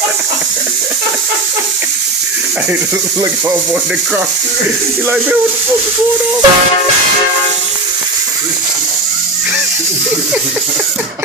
Hey, look over in the car. He like, man, what the fuck is going on?